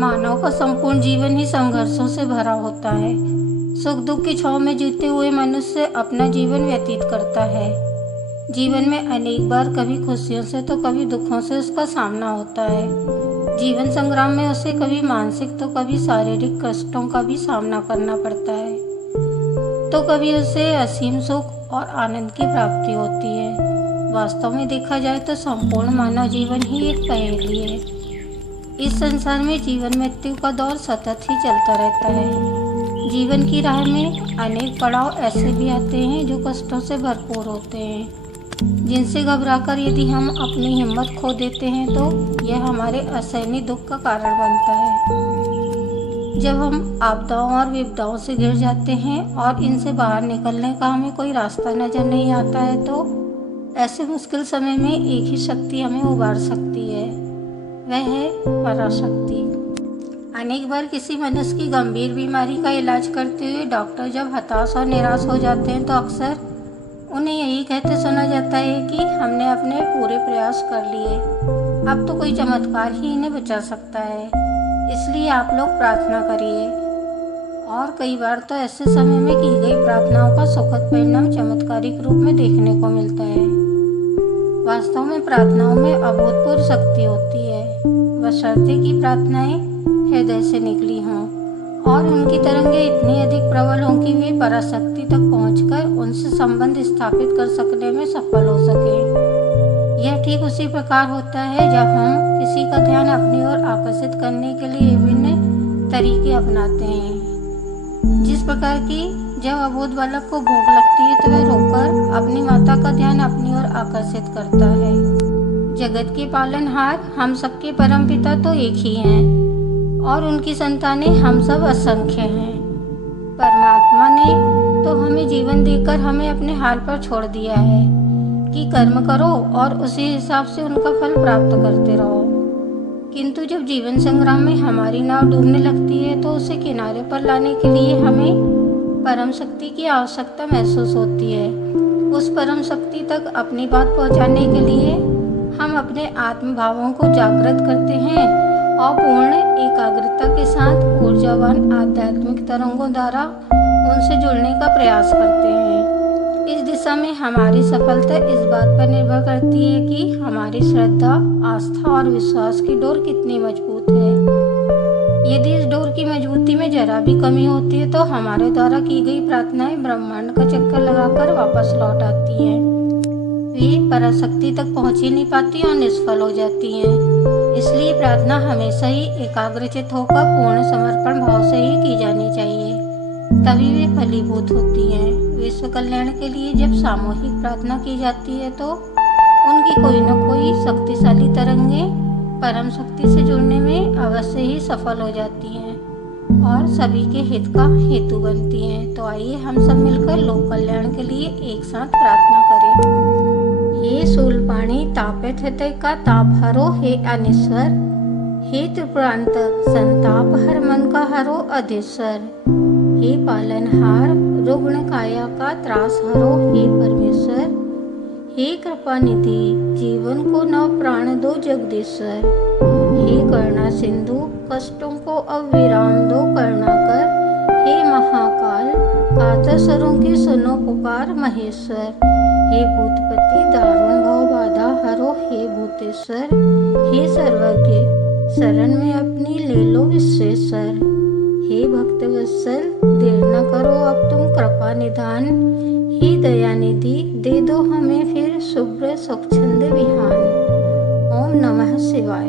मानव का संपूर्ण जीवन ही संघर्षों से भरा होता है। सुख दुख की छांव में जीते हुए मनुष्य अपना जीवन व्यतीत करता है। जीवन में अनेक बार कभी खुशियों से तो कभी दुखों से उसका सामना होता है। जीवन संग्राम में उसे कभी मानसिक तो कभी शारीरिक कष्टों का भी सामना करना पड़ता है, तो कभी उसे असीम सुख और आनंद की प्राप्ति होती है। वास्तव में देखा जाए तो संपूर्ण मानव जीवन ही एक पहेली है। इस संसार में जीवन मृत्यु का दौर सतत ही चलता रहता है। जीवन की राह में अनेक पड़ाव ऐसे भी आते हैं जो कष्टों से भरपूर होते हैं, जिनसे घबराकर यदि हम अपनी हिम्मत खो देते हैं तो यह हमारे असहनीय दुख का कारण बनता है। जब हम आपदाओं और विपदाओं से घिर जाते हैं और इनसे बाहर निकलने का हमें कोई रास्ता नजर नहीं आता है, तो ऐसे मुश्किल समय में एक ही शक्ति हमें उबार सकती है, वह है पराशक्ति। अनेक बार किसी मनुष्य की गंभीर बीमारी का इलाज करते हुए डॉक्टर जब हताश और निराश हो जाते हैं तो अक्सर उन्हें यही कहते सुना जाता है कि हमने अपने पूरे प्रयास कर लिए, अब तो कोई चमत्कार ही इन्हें बचा सकता है, इसलिए आप लोग प्रार्थना करिए। और कई बार तो ऐसे समय में की गई प्रार्थनाओं का सुखद परिणाम चमत्कारिक रूप में देखने को मिलता है। वास्तव में प्रार्थनाओं में अभूतपूर्व शक्ति होती है, बशर्ते कि प्रार्थनाएं हृदय से निकली हों और उनकी तरंगें इतनी अधिक प्रबल हों कि वे पराशक्ति तक पहुंचकर उनसे संबंध स्थापित कर सकने में सफल हो सके। यह ठीक उसी प्रकार होता है जब हम किसी का ध्यान अपनी ओर आकर्षित करने के लिए विभिन्न तरीके अपनाते हैं। जिस प्रकार की जब अबोध बालक को भूख लगती है तो वह रोककर अपनी माता का ध्यान अपनी ओर आकर्षित करता है। जगत के पालनहार हम सबके परम पिता तो एक ही हैं और उनकी संतानें हम सब असंख्य हैं। परमात्मा ने तो हमें जीवन देकर हमें अपने हाल पर छोड़ दिया है कि कर्म करो और उसी हिसाब से उनका फल प्राप्त करते रहो। किंतु जब जीवन संग्राम में हमारी नाव डूबने लगती है तो उसे किनारे पर लाने के लिए हमें परम शक्ति की आवश्यकता महसूस होती है। उस परम शक्ति तक अपनी बात पहुंचाने के लिए हम अपने आत्म भावों को जागृत करते हैं और पूर्ण एकाग्रता के साथ ऊर्जावान आध्यात्मिक तरंगों द्वारा उनसे जुड़ने का प्रयास करते हैं। इस दिशा में हमारी सफलता इस बात पर निर्भर करती है कि हमारी श्रद्धा, आस्था और विश्वास की डोर कितनी मजबूत है। यदि इस डोर की मजबूती में जरा भी कमी होती है तो हमारे द्वारा की गई प्रार्थनाएं ब्रह्मांड का चक्कर लगाकर वापस लौट आती हैं। वे पराशक्ति तक पहुंच ही नहीं पाती और निष्फल हो जाती हैं। इसलिए प्रार्थना हमेशा ही एकाग्रचित होकर पूर्ण समर्पण भाव से ही की जानी चाहिए, तभी वे फलीभूत होती हैं। विश्व कल्याण के लिए जब सामूहिक प्रार्थना की जाती है तो उनकी कोई न कोई शक्तिशाली तरंगें परम शक्ति से जुड़ने में अवश्य ही सफल हो जाती हैं और सभी के हित का हेतु बनती हैं। तो आइए हम सब मिलकर लोक कल्याण के लिए एक साथ प्रार्थना करें। हे शूलपाणी तापित हृदय का ताप हरो, हे अनीश्वर, हे त्रिपुरांतक संताप हर मन का हरो अधीश्वर, हे पालनहार रुग्ण काया का त्रास हरो, हे परमेश्वर, हे कृपा निधि जीवन को नव प्राण दो जगदीश्वर, हे करुणा सिंधु कष्टों को अब विराम दो करुणाकर, हे महाकाल कातरस्वरों की सुनो पुकार महेश्वर, हे भूतपति दारुण भव बाधा हरो, हे भूतेश्वर, हे सर्वज्ञ शरण में अपनी ले लो विश्वेश्वर, हे भक्त वत्सल देर न करो अब तुम कृपा निधान, हे दयानिधि दे दो हमें फिर शुभ्र स्वच्छंद विहान। ओम नमः शिवाय।